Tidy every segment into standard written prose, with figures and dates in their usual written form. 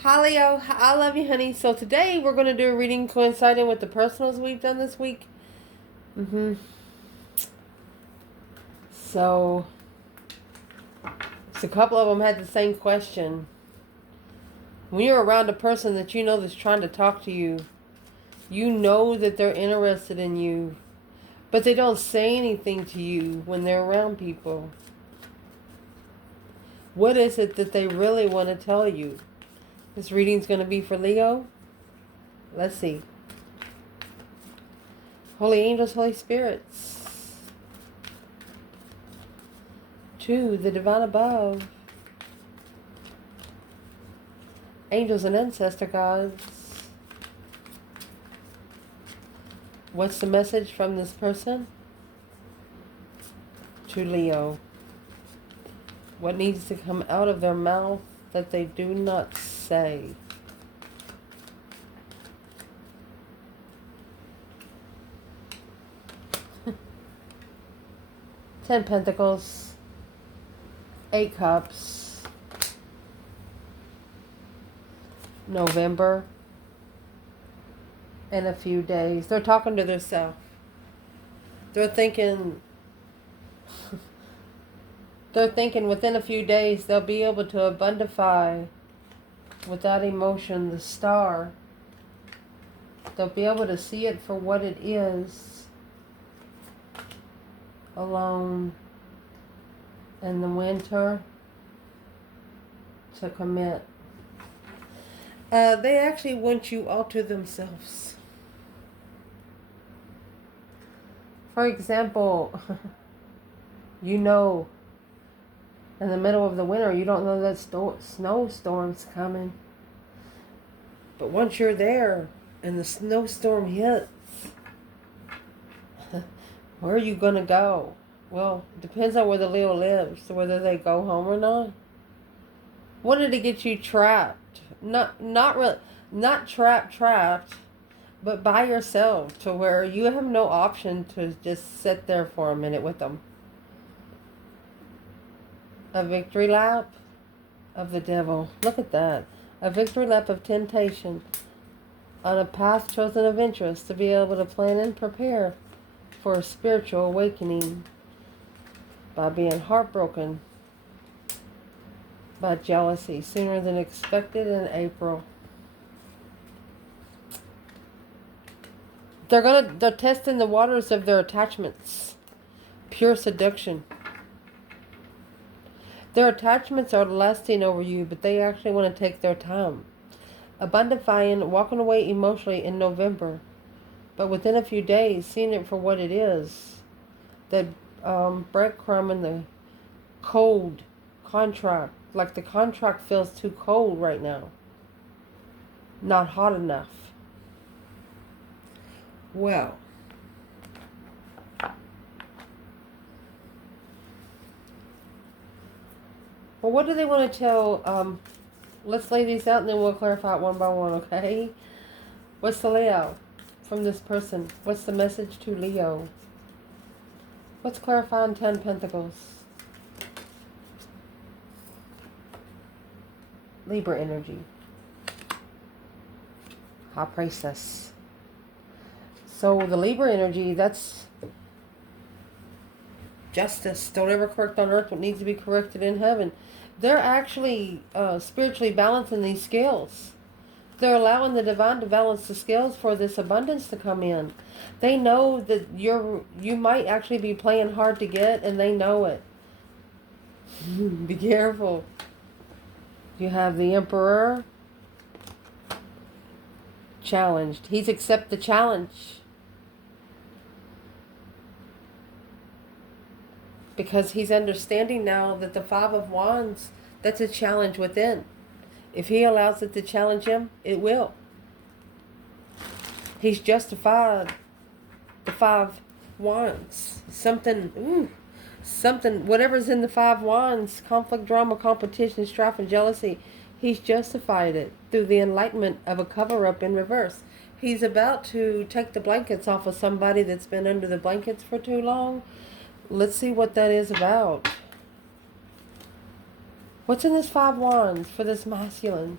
Hi Leo, I love you, honey. So today we're going to do a reading coinciding with the personals we've done this week. So a couple of them had the same question. When you're around a person that you know that's trying to talk to you, you know that they're interested in you, but they don't say anything to you when they're around people. What is it that they really want to tell you? This reading's going to be for Leo. Let's see. Holy angels, Holy spirits. To the divine above. Angels and ancestor gods. What's the message from this person? To Leo. What needs to come out of their mouth that they do not say? Ten Pentacles. 8 Cups. November. In a few days. They're talking to themselves. They're thinking within a few days they'll be able to abundify without emotion the star. They'll be able to see it for what it is. Alone in the winter to commit. They actually want you all to themselves. For example, you know, in the middle of the winter, you don't know that snowstorm's coming. But once you're there and the snowstorm hits, where are you going to go? Well, it depends on where the Leo lives, whether they go home or not. Wanted to get you trapped. Not trapped, but by yourself to where you have no option to just sit there for a minute with them. A victory lap of the devil. Look at that. A victory lap of temptation on a path chosen of interest to be able to plan and prepare for a spiritual awakening by being heartbroken by jealousy sooner than expected in April. They're testing the waters of their attachments. Pure seduction. Their attachments are lusting over you, but they actually want to take their time. Abundifying, walking away emotionally in November. But within a few days, seeing it for what it is. That breadcrumb in the cold contract. Like the contract feels too cold right now. Not hot enough. Well, what do they want to tell? Let's lay these out and then we'll clarify it one by one, okay? What's the layout from this person? What's the message to Leo? Let's clarify on 10 Pentacles. Libra energy. High Priestess. So the Libra energy, that's justice. Don't ever correct on earth what needs to be corrected in heaven. They're actually spiritually balancing these scales. They're allowing the divine to balance the scales for this abundance to come in. They know that you might actually be playing hard to get, and they know it. Be careful. You have the Emperor. Challenged. He's accept the challenge. Because he's understanding now that the Five of Wands, that's a challenge within. If he allows it to challenge him, it will. He's justified the Five Wands. Something, whatever's in the Five Wands, conflict, drama, competition, strife, and jealousy, he's justified it through the enlightenment of a cover-up in reverse. He's about to take the blankets off of somebody that's been under the blankets for too long. Let's see what that is about. What's in this Five Wands for this masculine?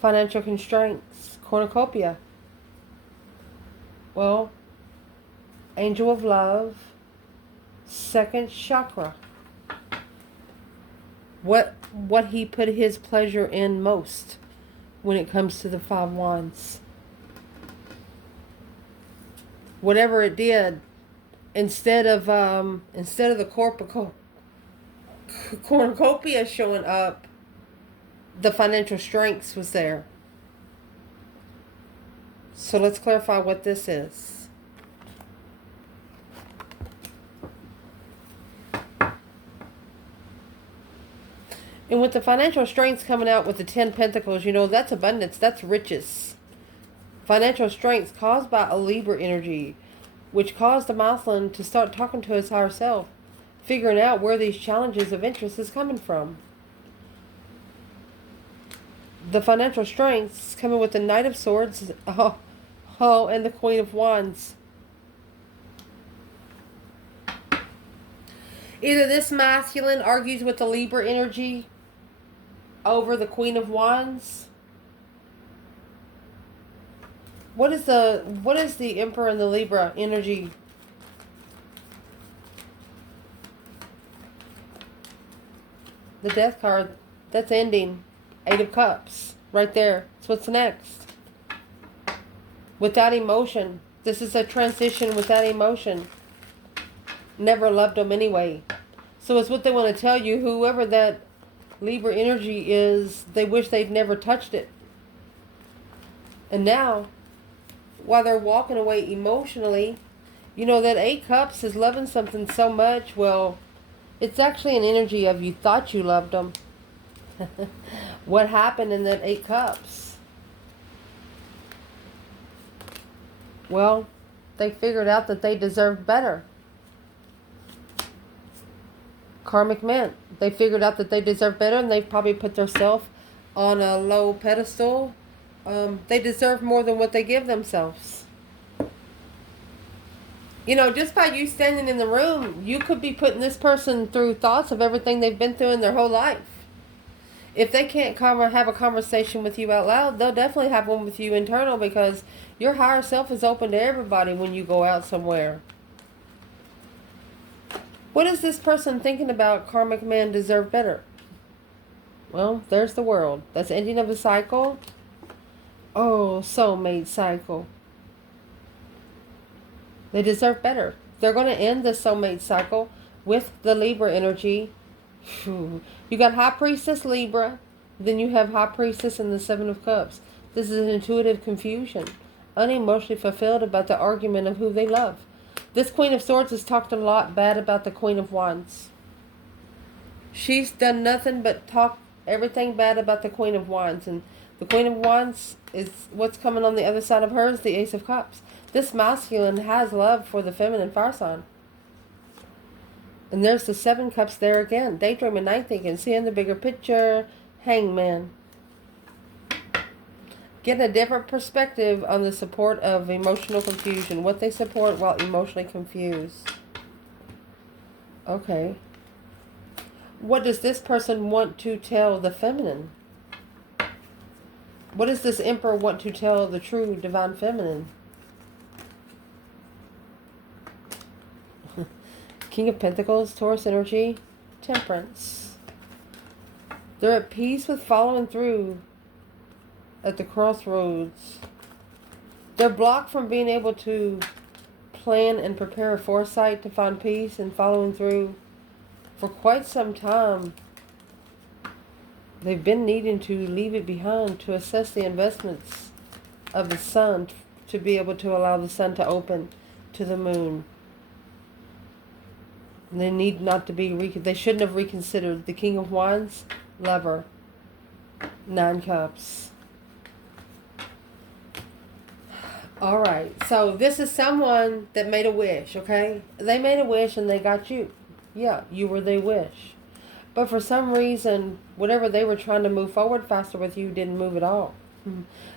Financial constraints, cornucopia. Well, angel of love, second chakra. What he put his pleasure in most when it comes to the 5 wands. Whatever it did, instead of the cornucopia showing up, the financial strength was there. So let's clarify what this is. And with the financial strength coming out with the 10 pentacles, you know, that's abundance, that's riches. Financial strength caused by a Libra energy, which caused the masculine to start talking to his higher self, figuring out where these challenges of interest is coming from. The financial strength is coming with the Knight of Swords, and the Queen of Wands. Either this masculine argues with the Libra energy over the Queen of Wands. What is the Emperor and the Libra energy? The Death card, that's ending. 8 of Cups, right there. So what's next? Without emotion. This is a transition without emotion. Never loved them anyway. So it's what they want to tell you. Whoever that Libra energy is, they wish they'd never touched it. And now, while they're walking away emotionally, you know, that 8 Cups is loving something so much. Well, it's actually an energy of you thought you loved them. What happened in that 8 Cups? Well, they figured out that they deserved better. Karmic meant they figured out that they deserve better, and they probably put themselves on a low pedestal. They deserve more than what they give themselves. You know, just by you standing in the room, you could be putting this person through thoughts of everything they've been through in their whole life. If they can't have a conversation with you out loud, they'll definitely have one with you internal, because your higher self is open to everybody when you go out somewhere. What is this person thinking about? Karmic man deserve better. Well, there's the world. That's ending of a cycle. Oh, soulmate cycle. They deserve better. They're going to end the soulmate cycle with the Libra energy. You got High Priestess Libra. Then you have High Priestess and the 7 of Cups. This is an intuitive confusion. Unemotionally fulfilled about the argument of who they love. This Queen of Swords has talked a lot bad about the Queen of Wands. She's done nothing but talk everything bad about the Queen of Wands. And the Queen of Wands is what's coming on the other side of her is the Ace of Cups. This masculine has love for the feminine fire sign. And there's the 7 Cups there again. Daydreaming, night thinking, seeing the bigger picture. Hangman. Getting a different perspective on the support of emotional confusion. What they support while emotionally confused. Okay. What does this person want to tell the feminine? What does this Emperor want to tell the true divine feminine? King of Pentacles, Taurus energy, Temperance. They're at peace with following through at the crossroads. They're blocked from being able to plan and prepare a foresight to find peace and following through for quite some time. They've been needing to leave it behind to assess the investments of the sun, to be able to allow the sun to open to the moon. And they need not to be, they shouldn't have reconsidered. The King of Wands, Lover, 9 Cups. Alright, so this is someone that made a wish, okay? They made a wish and they got you. Yeah, you were their wish. But for some reason, whatever they were trying to move forward faster with you didn't move at all.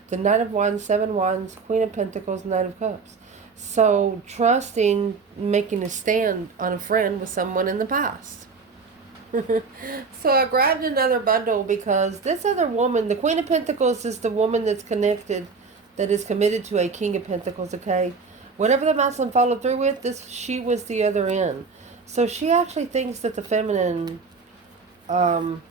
The Knight of Wands, 7 Wands, Queen of Pentacles, Knight of Cups. So trusting, making a stand on a friend with someone in the past. So I grabbed another bundle because this other woman, the Queen of Pentacles, is the woman that's connected, that is committed to a King of Pentacles, okay? Whatever the masculine followed through with, she was the other end. So she actually thinks that the feminine, that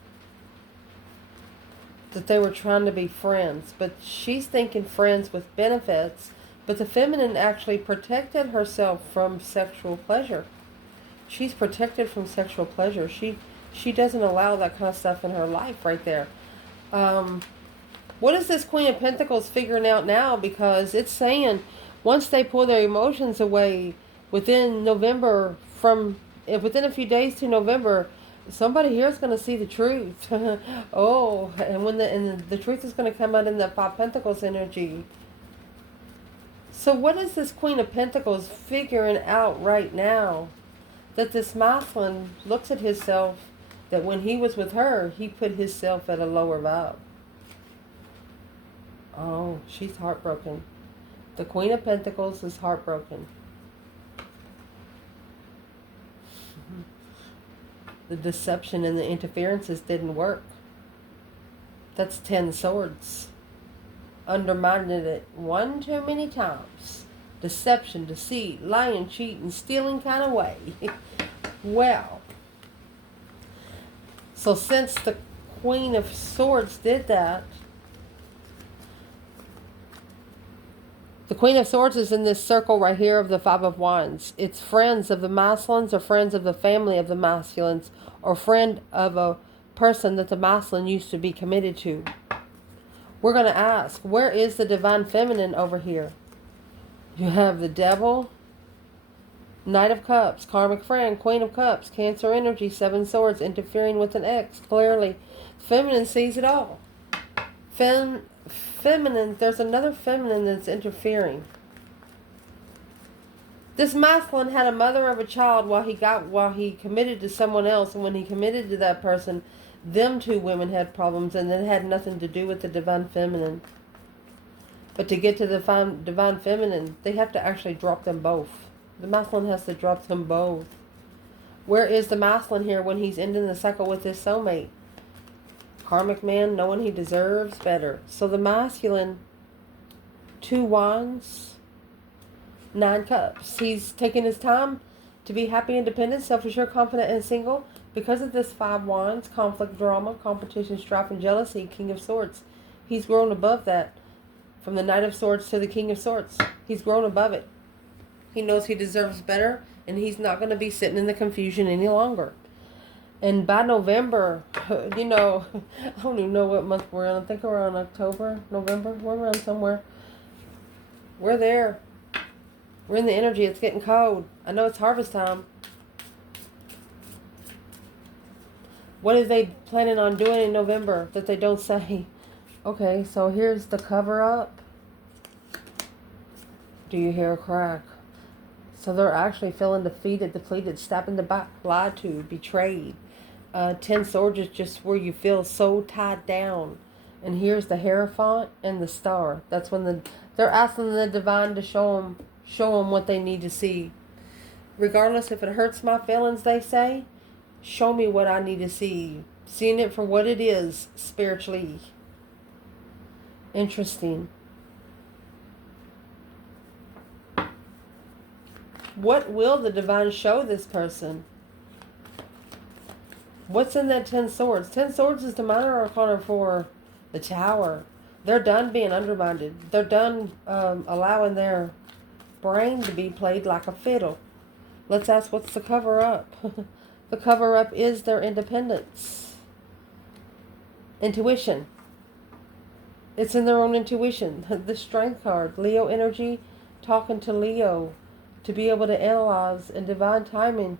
they were trying to be friends. But she's thinking friends with benefits. But the feminine actually protected herself from sexual pleasure. She's protected from sexual pleasure. She doesn't allow that kind of stuff in her life right there. What is this Queen of Pentacles figuring out now? Because it's saying once they pull their emotions away within November, within a few days to November, somebody here is going to see the truth. Oh, and the truth is going to come out in that Five Pentacles energy. So what is this Queen of Pentacles figuring out right now? That this masculine looks at himself, that when he was with her, he put himself at a lower vibe. Oh, she's heartbroken. The Queen of Pentacles is heartbroken. The deception and the interferences didn't work. That's 10 swords. Undermined it one too many times. Deception, deceit, lying, cheating, stealing kind of way. Well, so since the Queen of Swords did that, the Queen of Swords is in this circle right here of the Five of Wands. It's friends of the masculines or friends of the family of the masculines or friend of a person that the masculine used to be committed to. We're going to ask, where is the divine feminine over here? You have the Devil, Knight of Cups, Karmic friend, Queen of Cups, Cancer energy, Seven Swords, interfering with an ex. Clearly, feminine sees it all. Feminine, there's another feminine that's interfering. This masculine had a mother of a child while he committed to someone else, and when he committed to that person, them two women had problems, and it had nothing to do with the divine feminine. But to get to the divine feminine, they have to actually drop them both. The masculine has to drop them both. Where is the masculine here when he's ending the cycle with his soulmate? Karmic man, knowing he deserves better. So the masculine, 2 wands, 9 cups. He's taking his time to be happy, independent, self-assured, confident, and single. Because of this 5 wands, conflict, drama, competition, strife, and jealousy, King of Swords. He's grown above that. From the Knight of Swords to the King of Swords. He's grown above it. He knows he deserves better, and he's not going to be sitting in the confusion any longer. And by November, you know, I don't even know what month we're in. I think we're on October, November. We're around somewhere. We're there. We're in the energy. It's getting cold. I know it's harvest time. What are they planning on doing in November that they don't say? Okay, so here's the cover up. Do you hear a crack? So they're actually feeling defeated, depleted, stabbed in the back, lied to, betrayed. 10 swords is just where you feel so tied down. And here's the Hierophant and the Star. That's when they're asking the divine to show them what they need to see. Regardless if it hurts my feelings, they say, show me what I need to see. Seeing it for what it is spiritually. Interesting. What will the divine show this person? What's in that 10 swords? 10 swords is the minor arcana for the Tower. They're done being undermined. They're done allowing their brain to be played like a fiddle. Let's ask, what's the cover up? The cover up is their independence. Intuition. It's in their own intuition. The Strength card. Leo energy, talking to Leo. To be able to analyze in divine timing.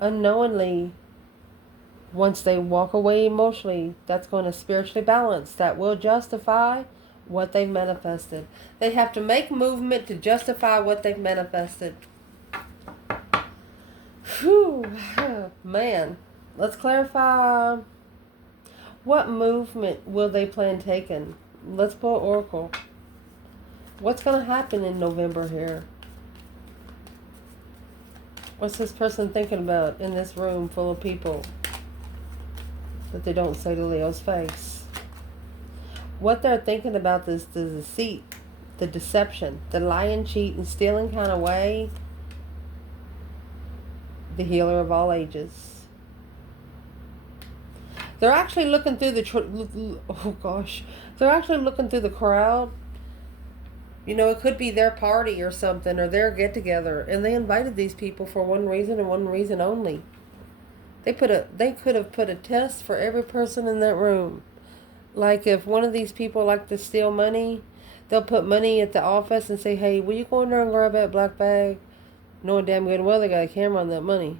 Unknowingly. Once they walk away emotionally, that's going to spiritually balance. That will justify what they've manifested. They have to make movement to justify what they've manifested. Whew. Man. Let's clarify. What movement will they plan taking? Let's pull Oracle. What's going to happen in November here? What's this person thinking about in this room full of people that they don't say to Leo's face? What they're thinking about is the deceit, the deception, the lying, cheat, and stealing kind of way. The healer of all ages. They're actually looking through they're actually looking through the crowd. You know, it could be their party or something, or their get together, and they invited these people for one reason and one reason only. They could have put a test for every person in that room. Like if one of these people like to steal money, they'll put money at the office and say, "Hey, will you go in there and grab that black bag?" Knowing damn good and well they got a camera on that money.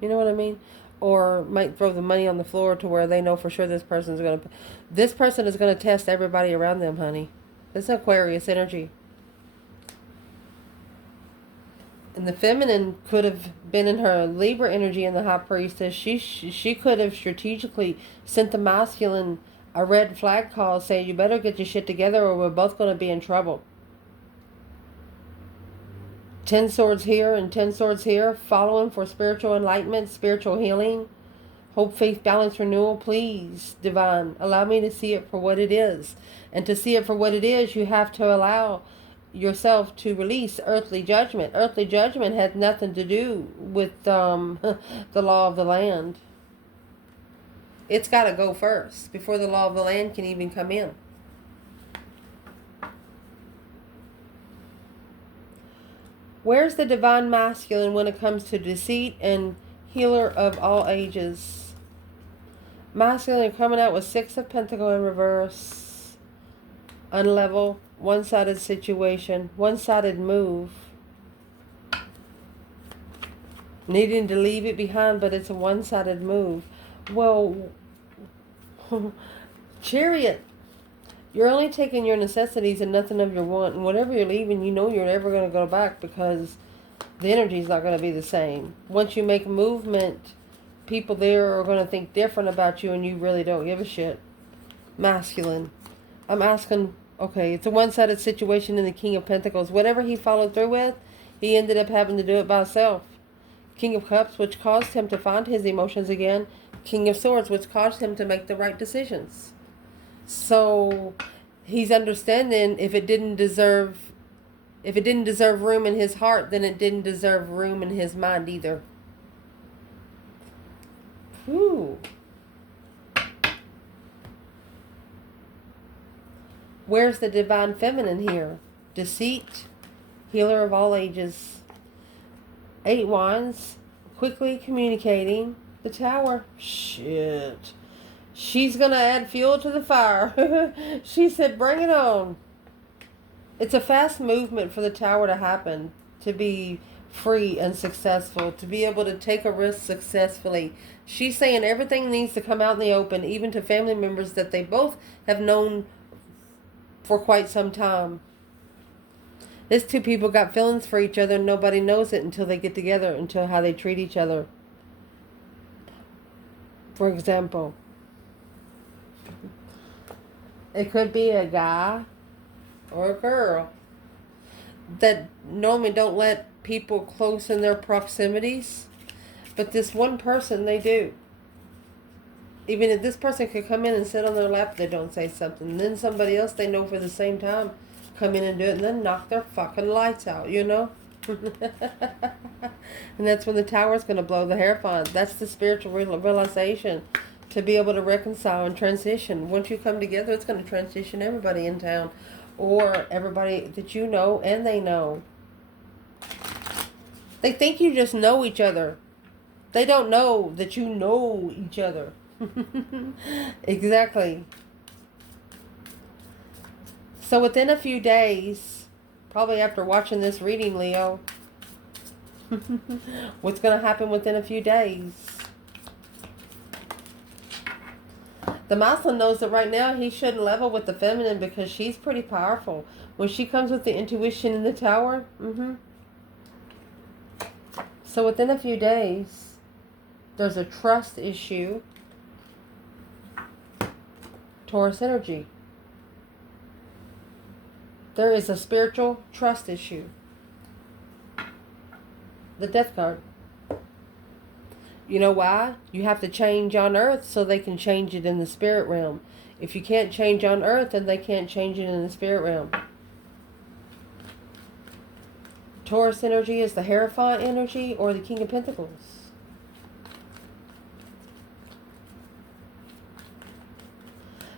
You know what I mean? Or might throw the money on the floor to where they know for sure this person is going to test everybody around them, honey. It's Aquarius energy. And the feminine could have been in her Libra energy in the high priestess. She could have strategically sent the masculine a red flag call saying, you better get your shit together or we're both going to be in trouble. 10 swords here and 10 swords here, following for spiritual enlightenment, spiritual healing, hope, faith, balance, renewal. Please, divine, allow me to see it for what it is. And to see it for what it is, you have to allow yourself to release earthly judgment. Earthly judgment has nothing to do with the law of the land. It's got to go first before the law of the land can even come in. Where's the divine masculine when it comes to deceit and healer of all ages? Masculine coming out with 6 of Pentacles in reverse. Unlevel, one-sided situation, one-sided move. Needing to leave it behind, but it's a one-sided move. Well, Chariot. You're only taking your necessities and nothing of your want. And whatever you're leaving, you know you're never going to go back because the energy is not going to be the same. Once you make movement, people there are going to think different about you and you really don't give a shit. Masculine. I'm asking, okay, it's a one-sided situation in the King of Pentacles. Whatever he followed through with, he ended up having to do it by himself. King of Cups, which caused him to find his emotions again. King of Swords, which caused him to make the right decisions. So he's understanding if it didn't deserve room in his heart, then it didn't deserve room in his mind either. Whew. Where's the divine feminine here? Deceit, healer of all ages. 8 wands, quickly communicating. The Tower. Shit. She's going to add fuel to the fire. She said, bring it on. It's a fast movement for the Tower to happen, to be free and successful, to be able to take a risk successfully. She's saying everything needs to come out in the open, even to family members that they both have known for quite some time. These 2 people got feelings for each other and nobody knows it until they get together, until how they treat each other. For example, it could be a guy or a girl that normally don't let people close in their proximities, but this one person, they do. Even if this person could come in and sit on their lap, they don't say something. And then somebody else they know for the same time come in and do it and then knock their fucking lights out, you know? And that's when the Tower's going to blow the hair fine. That's the spiritual realization. To be able to reconcile and transition. Once you come together, it's going to transition everybody in town. Or everybody that you know and they know. They think you just know each other. They don't know that you know each other. Exactly. So within a few days, probably after watching this reading, Leo, what's going to happen within a few days? The masculine knows that right now he shouldn't level with the feminine because she's pretty powerful. When she comes with the intuition in the Tower, So within a few days, there's a trust issue. Taurus energy. There is a spiritual trust issue. The Death card. You know why? You have to change on earth so they can change it in the spirit realm. If you can't change on earth, then they can't change it in the spirit realm. Taurus energy is the Hierophant energy or the King of Pentacles.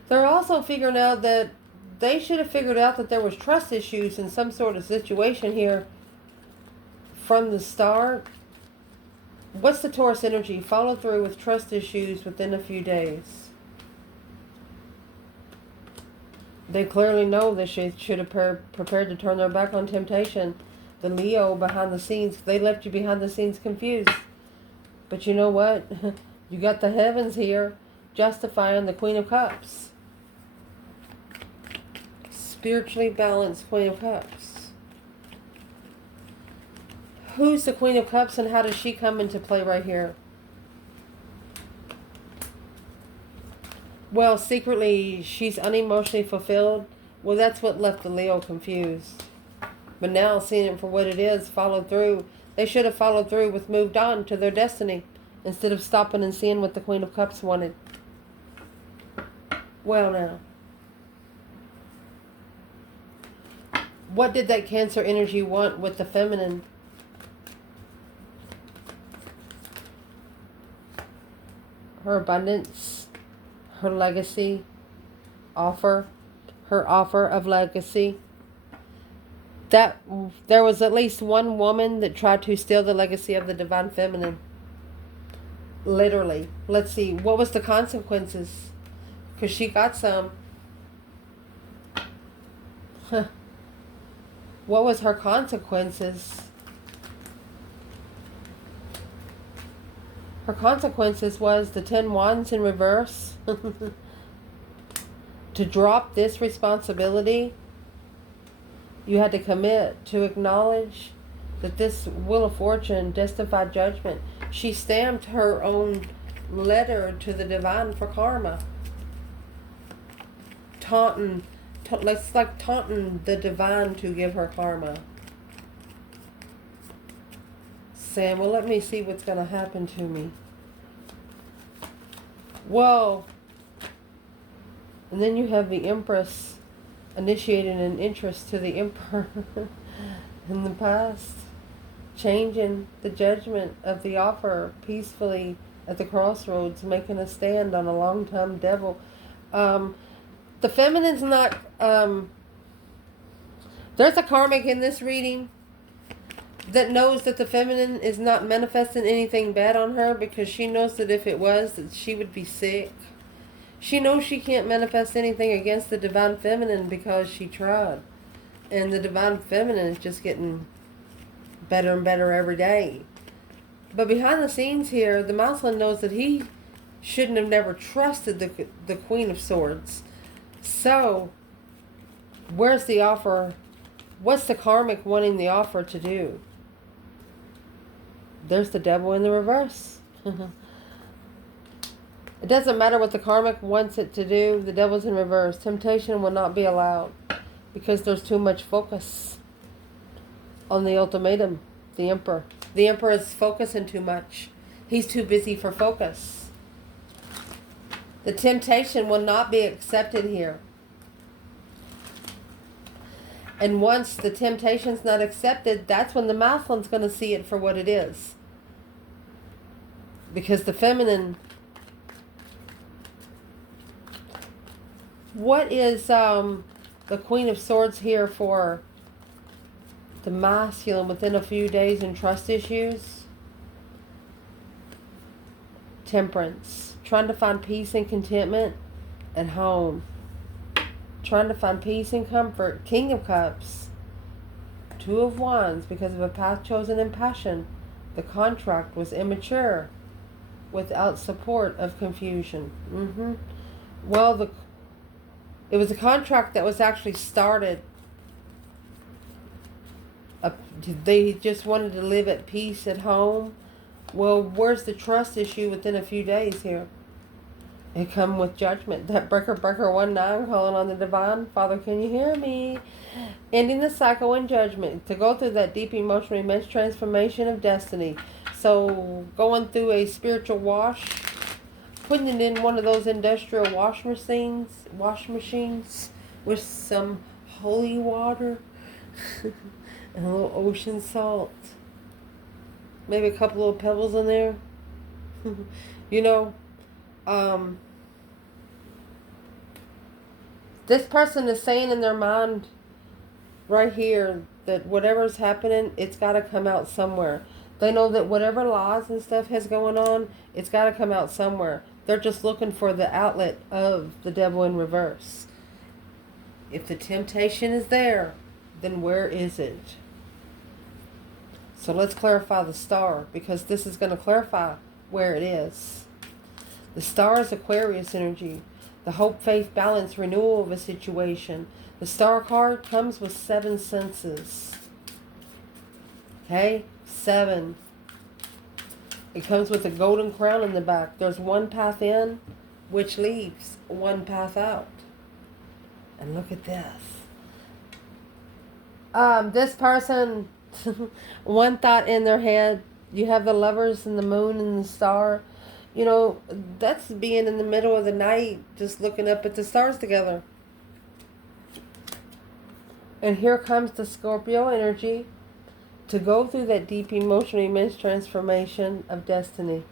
They're also figuring out that they should have figured out that there was trust issues in some sort of situation here from the start. What's the Taurus energy? Follow through with trust issues within a few days. They clearly know they should have prepared to turn their back on temptation. The Leo behind the scenes, they left you behind the scenes confused. But you know what? You got the heavens here justifying the Queen of Cups. Spiritually balanced Queen of Cups. Who's the Queen of Cups and how does she come into play right here? Well, secretly, she's unemotionally fulfilled. Well, that's what left the Leo confused. But now, seeing it for what it is, followed through. They should have followed through with moved on to their destiny instead of stopping and seeing what the Queen of Cups wanted. Well, now. What did that Cancer energy want with the feminine? Her abundance, her legacy, her offer of legacy. That there was at least one woman that tried to steal the legacy of the divine feminine. Literally. Let's see, what was the consequences? Because she got some. What was her consequences? Her consequences was the 10 Wands in reverse. To drop this responsibility, you had to commit to acknowledge that this Wheel of Fortune justified judgment. She stamped her own letter to the divine for karma. Taunting the divine to give her karma. Saying, well, let me see what's going to happen to me. Whoa. And then you have the Empress initiating an interest to the Emperor in the past. Changing the judgment of the offer peacefully at the crossroads. Making a stand on a long-time devil. The feminine's not... there's a karmic in this reading that knows that the feminine is not manifesting anything bad on her because she knows that if it was, that she would be sick. She knows she can't manifest anything against the divine feminine because she tried. And the divine feminine is just getting better and better every day. But behind the scenes here, the Mousland knows that he shouldn't have never trusted the Queen of Swords. So, where's the offer? What's the karmic wanting the offer to do? There's the devil in the reverse. It doesn't matter what the karmic wants it to do. The devil's in reverse. Temptation will not be allowed because there's too much focus on the ultimatum. The Emperor. The Emperor is focusing too much. He's too busy for focus. The temptation will not be accepted here. And once the temptation's not accepted, that's when the Mousland's going to see it for what it is. Because the feminine... What is the Queen of Swords here for? The masculine within a few days in trust issues? Temperance. Trying to find peace and contentment at home. Trying to find peace and comfort. King of Cups. Two of Wands. Because of a path chosen in passion. The contract was immature. Without support of confusion. Well, it was a contract that was actually started. They just wanted to live at peace at home. Well, where's the trust issue within a few days here? It come with judgment. That breaker 19 calling on the divine. Father, can you hear me? Ending the cycle in judgment. To go through that deep emotional immense transformation of destiny. So going through a spiritual wash, putting it in one of those industrial wash machines with some holy water and a little ocean salt. Maybe a couple of pebbles in there. You know, this person is saying in their mind right here that whatever's happening, it's got to come out somewhere. They know that whatever lies and stuff has going on, it's got to come out somewhere. They're just looking for the outlet of the devil in reverse. If the temptation is there, then where is it? So let's clarify the star, because this is going to clarify where it is. The star is Aquarius energy. The hope, faith, balance, renewal of a situation. The star card comes with 7 senses. Okay? 7. It comes with a golden crown in the back. There's one path in, which leaves one path out. And look at this. This person, one thought in their head, you have the lovers and the moon and the star. You know, that's being in the middle of the night, just looking up at the stars together. And here comes the Scorpio energy to go through that deep emotional immense transformation of destiny.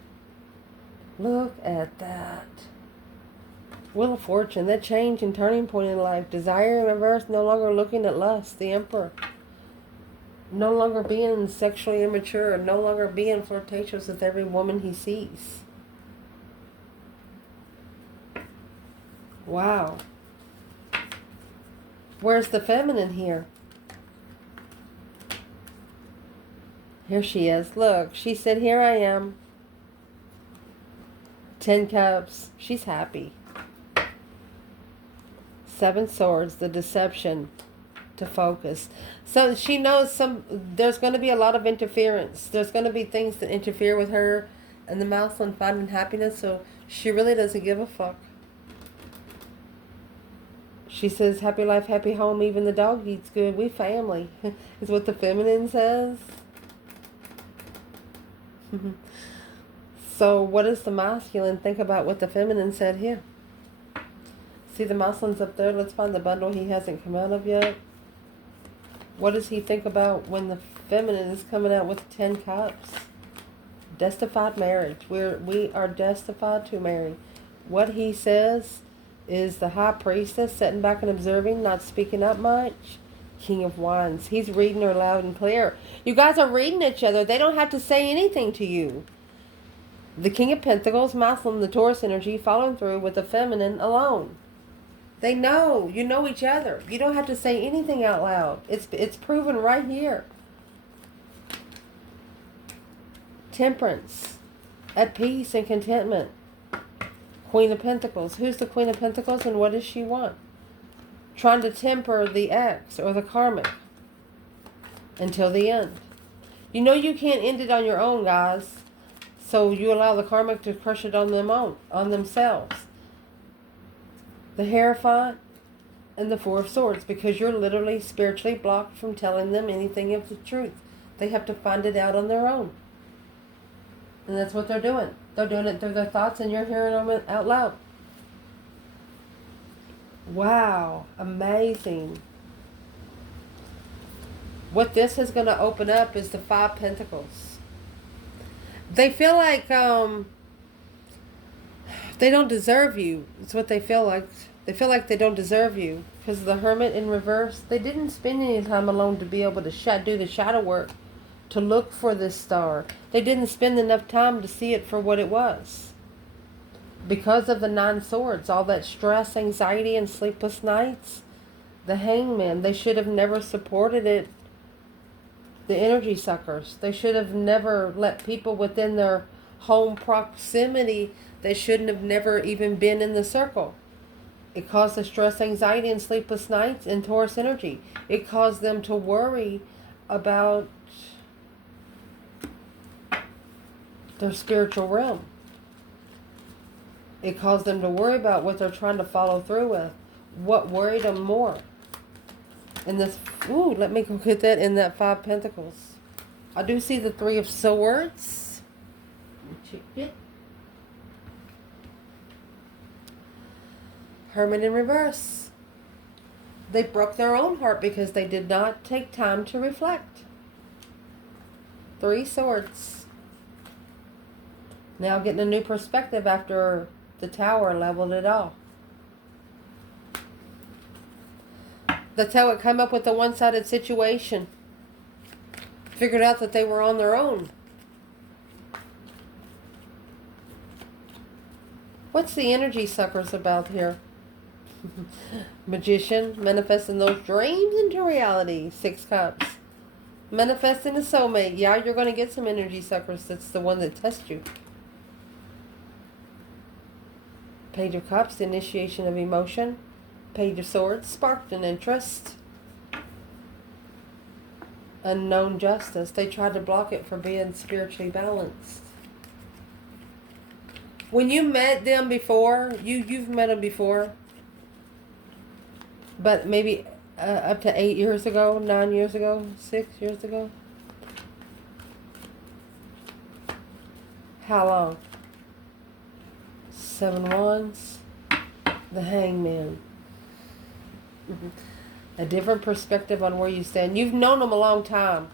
Look at that. Wheel of Fortune, that change and turning point in life. Desire in reverse, no longer looking at lust, the Emperor. No longer being sexually immature, no longer being flirtatious with every woman he sees. Wow. Where's the feminine here? Here she is. Look, she said, here I am. 10 cups. She's happy. 7 swords, the deception to focus. So she knows there's going to be a lot of interference. There's going to be things that interfere with her and the mouse on finding happiness. So she really doesn't give a fuck. She says, happy life, happy home, even the dog eats good. We family, is what the feminine says. So what does the masculine think about what the feminine said here? See the masculine's up there? Let's find the bundle he hasn't come out of yet. What does he think about when the feminine is coming out with 10 cups? Destined marriage. We are destined to marry. What he says is the high priestess sitting back and observing, not speaking up much. King of Wands. He's reading her loud and clear. You guys are reading each other. They don't have to say anything to you. The King of Pentacles, masculine, the Taurus energy, following through with the feminine alone. They know. You know each other. You don't have to say anything out loud. It's proven right here. Temperance. At peace and contentment. Queen of Pentacles. Who's the Queen of Pentacles and what does she want? Trying to temper the ex or the karmic until the end. You know you can't end it on your own, guys. So you allow the karmic to crush it on themselves. The Hierophant and the Four of Swords, because you're literally spiritually blocked from telling them anything of the truth. They have to find it out on their own. And that's what they're doing. They're doing it through their thoughts and you're hearing them out loud. Wow. Amazing. What this is going to open up is the 5 Pentacles. They feel like they don't deserve you. It's what they feel like. They feel like they don't deserve you. Because of the Hermit in reverse. They didn't spend any time alone to be able to do the shadow work. To look for this star. They didn't spend enough time to see it for what it was. Because of the 9 swords, all that stress, anxiety, and sleepless nights, the Hangman, they should have never supported it. The energy suckers, they should have never let people within their home proximity, they shouldn't have never even been in the circle. It caused the stress, anxiety, and sleepless nights in Taurus energy. It caused them to worry about their spiritual realm. It caused them to worry about what they're trying to follow through with. What worried them more? And this, let me go get that in that 5 Pentacles. I do see the 3 of Swords. Hermit in reverse. They broke their own heart because they did not take time to reflect. 3 swords. Now getting a new perspective after the Tower leveled it all. That's how it came up with the one-sided situation. Figured out that they were on their own. What's the energy suckers about here? Magician, manifesting those dreams into reality. 6 cups. Manifesting a soulmate. Yeah, you're going to get some energy suckers. That's the one that tests you. Page of Cups, the initiation of emotion. Page of Swords, sparked an interest. Unknown justice. They tried to block it for being spiritually balanced. When you met them before, you've met them before, but maybe up to 8 years ago, 9 years ago, 6 years ago. How long? 7 wands. The Hangman. A different perspective on where you stand. You've known them a long time.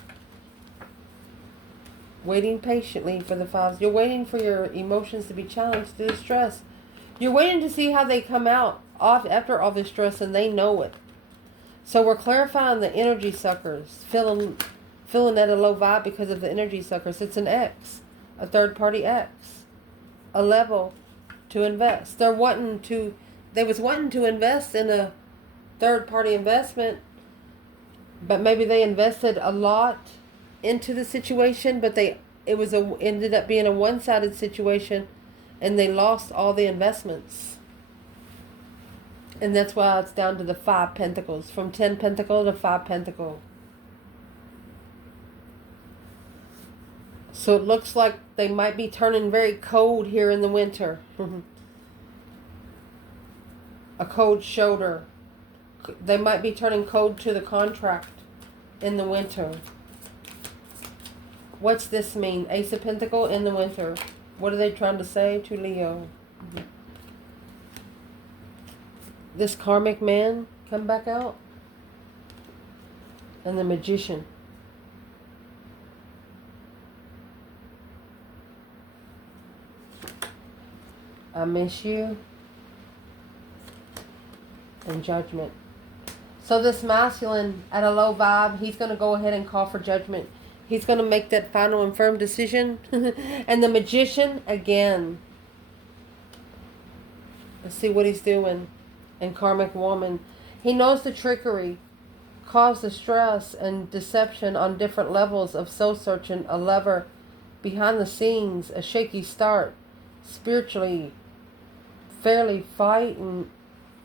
Waiting patiently for the 5s. You're waiting for your emotions to be challenged through the stress. You're waiting to see how they come out off after all the stress, and they know it. So we're clarifying the energy suckers. Feeling at a low vibe because of the energy suckers. It's an X. A third party X. A level to invest. They was wanting to invest in a third party investment, but maybe they invested a lot into the situation, but ended up being a one-sided situation, and they lost all the investments. And that's why it's down to the 5 pentacles, from 10 pentacle to 5 pentacle. So it looks like they might be turning very cold here in the winter. A cold shoulder. They might be turning cold to the contract in the winter. What's this mean? Ace of Pentacle in the winter. What are they trying to say to Leo? This karmic man come back out. And the Magician. I miss you. And Judgment. So this masculine at a low vibe, he's going to go ahead and call for judgment. He's going to make that final and firm decision. And the Magician, again. Let's see what he's doing. And Karmic Woman. He knows the trickery caused the stress and deception on different levels of soul searching. A lover behind the scenes, a shaky start. Spiritually, fairly fighting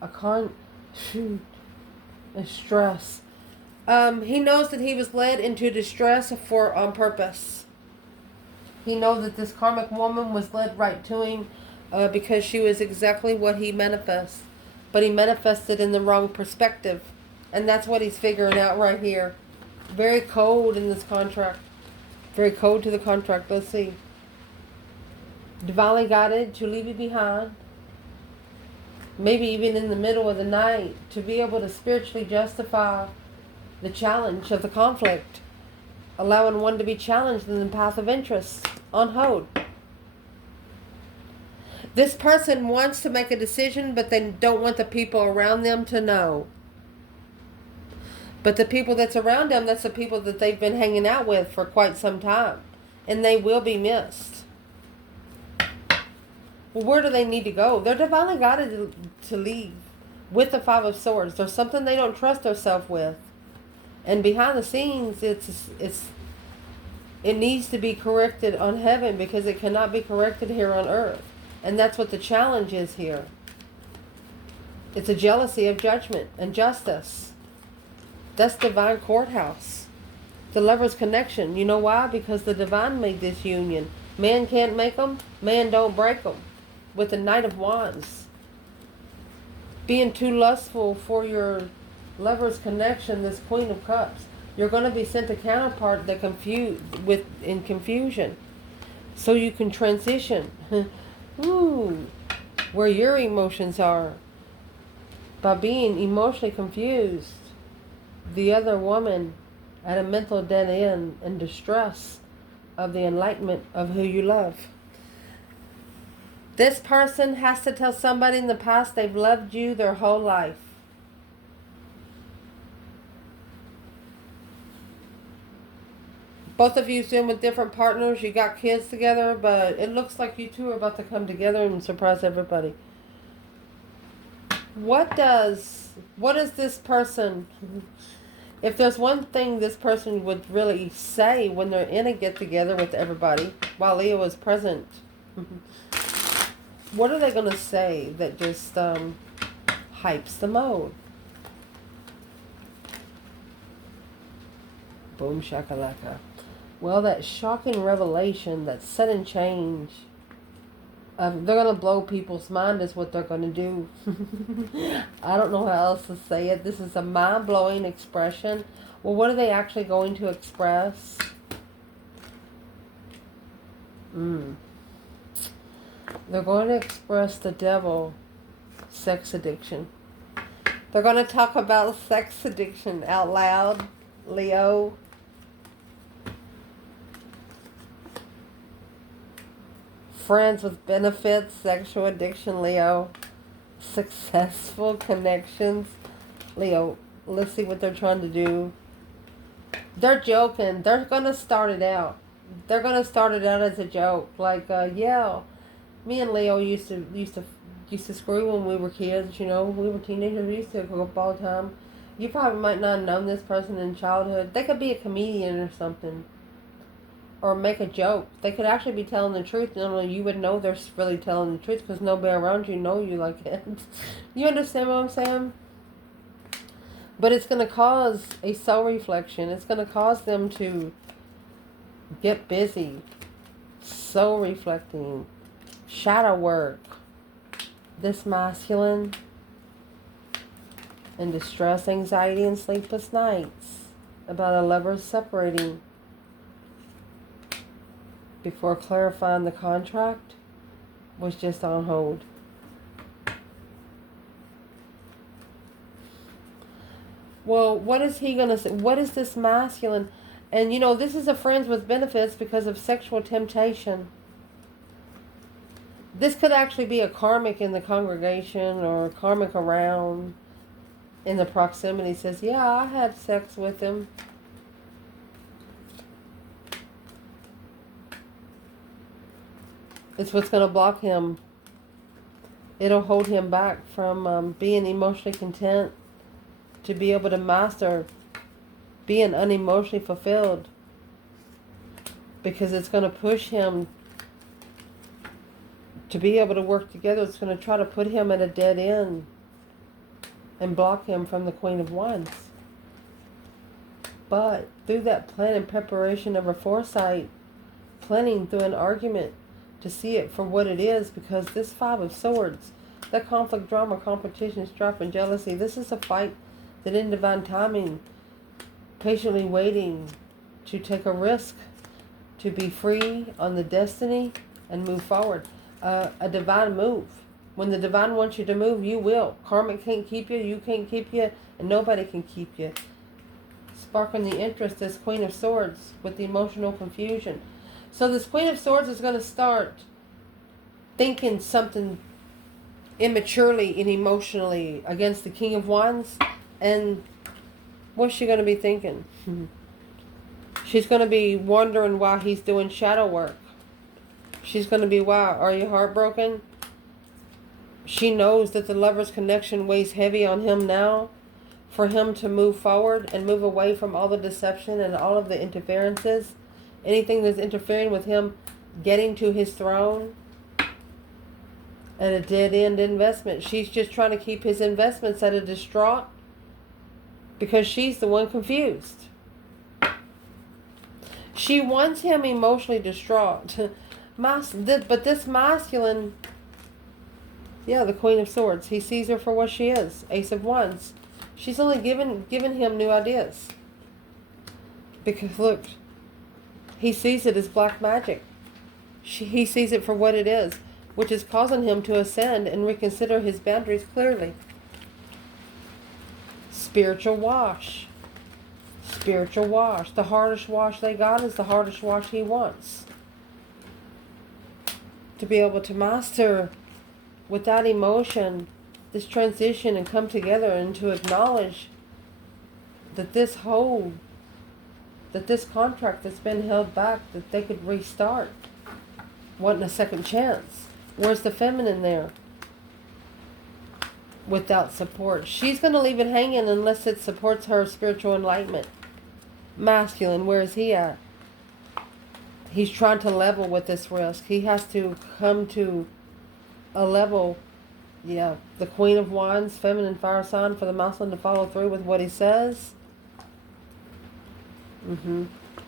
a stress. He knows that he was led into distress on purpose. He knows that this karmic woman was led right to him because she was exactly what he manifests. But he manifested in the wrong perspective. And that's what he's figuring out right here. Very cold in this contract. Very cold to the contract. Let's see. Divinely guided to leave it behind. Maybe even in the middle of the night, to be able to spiritually justify the challenge of the conflict. Allowing one to be challenged in the path of interest. On hold. This person wants to make a decision, but they don't want the people around them to know. But the people that's around them, that's the people that they've been hanging out with for quite some time. And they will be missed. Well, where do they need to go? They're divinely guided to leave with the 5 of Swords. There's something they don't trust themselves with. And behind the scenes, it needs to be corrected on heaven because it cannot be corrected here on earth. And that's what the challenge is here. It's a jealousy of judgment and justice. That's divine courthouse. The lover's connection. You know why? Because the divine made this union. Man can't make them. Man don't break them. With the Knight of Wands. Being too lustful for your lover's connection, this Queen of Cups. You're going to be sent a counterpart that in confusion. so you can transition Ooh, where your emotions are. By being emotionally confused, the other woman at a mental dead end and distress of the enlightenment of who you love. This person has to tell somebody in the past they've loved you their whole life. Both of you doing with different partners. You got kids together, but it looks like you two are about to come together and surprise everybody. What is this person, if there's one thing this person would really say when they're in a get together with everybody while Leo is present, what are they going to say that just hypes the mode? Boom shakalaka. Well, that shocking revelation, that sudden change, they're going to blow people's mind is what they're going to do. I don't know how else to say it. This is a mind-blowing expression. Well, what are they actually going to express? They're going to express the devil, sex addiction. They're going to talk about sex addiction out loud, Leo. Friends with benefits, sexual addiction, Leo. Successful connections, Leo. Let's see what they're trying to do. They're joking. They're going to start it out. They're going to start it out as a joke. Like, yeah, me and Leo used to screw when we were kids, you know. We were teenagers. We used to go up all the time. You probably might not have known this person in childhood. They could be a comedian or something. Or make a joke. They could actually be telling the truth. Normally you would know they're really telling the truth because nobody around you know you like it. You understand what I'm saying? But it's going to cause a soul reflection. It's going to cause them to get busy. Soul reflecting. Shadow work. This masculine. And distress, anxiety, and sleepless nights. About a lover separating. Before clarifying the contract was just on hold. Well, what is he going to say? What is this masculine? And, you know, this is a friends with benefits because of sexual temptation. This could actually be a karmic in the congregation or a karmic around in the proximity. Says, yeah, I had sex with him. It's what's going to block him. It'll hold him back from being emotionally content to be able to master being unemotionally fulfilled. Because it's going to push him to be able to work together. It's going to try to put him at a dead end and block him from the Queen of Wands. But through that plan and preparation of a foresight, planning through an argument, to see it for what it is, because this Five of Swords, that conflict, drama, competition, strife, and jealousy, this is a fight that in divine timing, patiently waiting to take a risk, to be free on the destiny and move forward. A divine move. When the divine wants you to move, you will. Karmic can't keep you, you can't keep you, and nobody can keep you. Sparking the interest, this Queen of Swords with the emotional confusion. So this Queen of Swords is going to start thinking something immaturely and emotionally against the King of Wands. And what's she going to be thinking? She's going to be wondering why he's doing shadow work. She's going to be, wow, are you heartbroken? She knows that the lover's connection weighs heavy on him now. For him to move forward and move away from all the deception and all of the interferences. Anything that's interfering with him getting to his throne at a dead-end investment. She's just trying to keep his investments at a distraught because she's the one confused. She wants him emotionally distraught. But this masculine, yeah, the Queen of Swords, he sees her for what she is. Ace of Wands. She's only given him new ideas. Because look, he sees it as black magic. He sees it for what it is, which is causing him to ascend and reconsider his boundaries clearly. Spiritual wash. Spiritual wash. The hardest wash they got is the hardest wash he wants. To be able to master without emotion this transition and come together and to acknowledge that this contract that's been held back, that they could restart, wanting a second chance. Where's the feminine there? Without support. She's going to leave it hanging unless it supports her spiritual enlightenment. Masculine, where is he at? He's trying to level with this risk. He has to come to a level. Yeah, the Queen of Wands, feminine fire sign, for the masculine to follow through with what he says.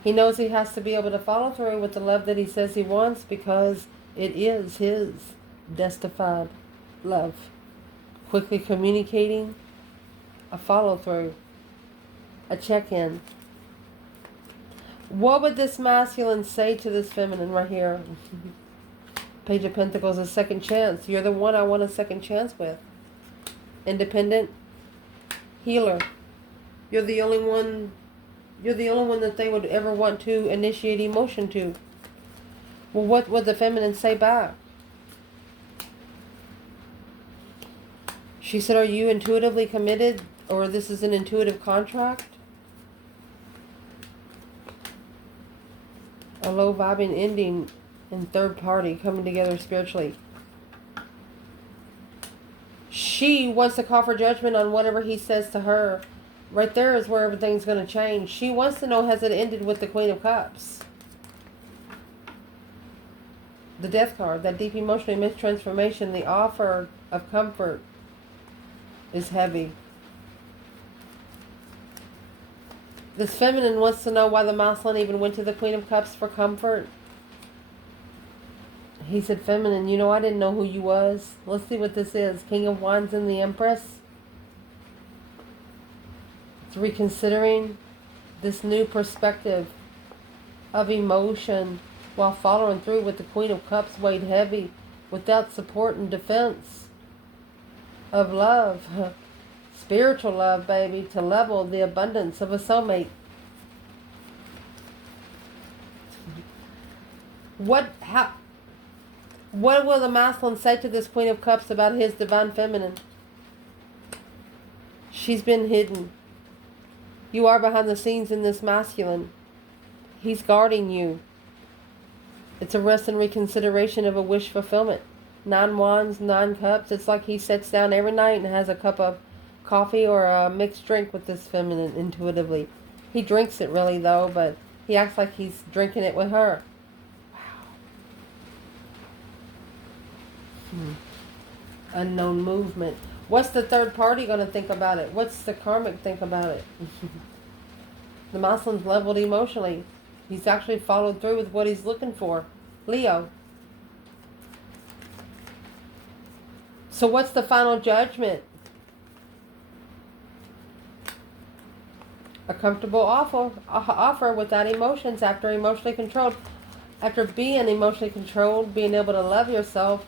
He knows he has to be able to follow through with the love that he says he wants, because it is his destified love. Quickly communicating, a follow through, a check-in. What would this masculine say to this feminine right here? Page of Pentacles, a second chance. You're the one I want a second chance with. Independent, healer. You're the only one that they would ever want to initiate emotion to. Well, what would the feminine say back? She said, are you intuitively committed, or this is an intuitive contract? A low vibing ending and third party coming together spiritually. She wants to call for judgment on whatever he says to her. Right there is where everything's going to change. She wants to know, has it ended with the Queen of Cups? The Death card, that deep emotional immense transformation, the offer of comfort is heavy. This feminine wants to know why the masculine even went to the Queen of Cups for comfort. He said, feminine, you know, I didn't know who you was. Let's see what this is. King of Wands and the Empress. It's reconsidering this new perspective of emotion while following through with the Queen of Cups weighed heavy, without support and defense of love. Spiritual love, baby, to level the abundance of a soulmate. What will the masculine say to this Queen of Cups about his divine feminine? She's been hidden. You are behind the scenes in this masculine. He's guarding you. It's a rest and reconsideration of a wish fulfillment. 9 wands, 9 cups. It's like he sits down every night and has a cup of coffee or a mixed drink with this feminine intuitively. He drinks it really though, but he acts like he's drinking it with her. Wow. Unknown movement. What's the third party going to think about it? What's the karmic think about it? The masculine's leveled emotionally. He's actually followed through with what he's looking for. Leo. So what's the final judgment? A comfortable offer without emotions, after emotionally controlled. After being emotionally controlled, being able to love yourself.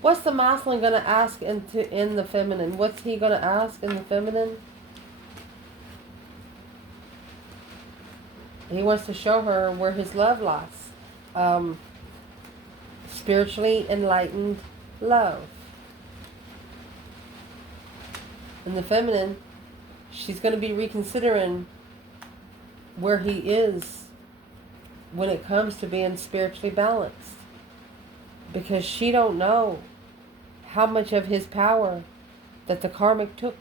What's the masculine going to ask in the feminine? What's he going to ask in the feminine? He wants to show her where his love lies. Spiritually enlightened love. And the feminine, she's going to be reconsidering where he is when it comes to being spiritually balanced. Because she don't know how much of his power that the karmic took.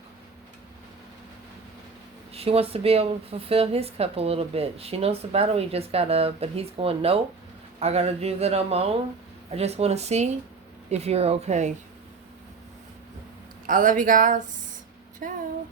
She wants to be able to fulfill his cup a little bit. She knows the battle he just got up, but he's going, no, I got to do that on my own. I just want to see if you're okay. I love you guys. Ciao.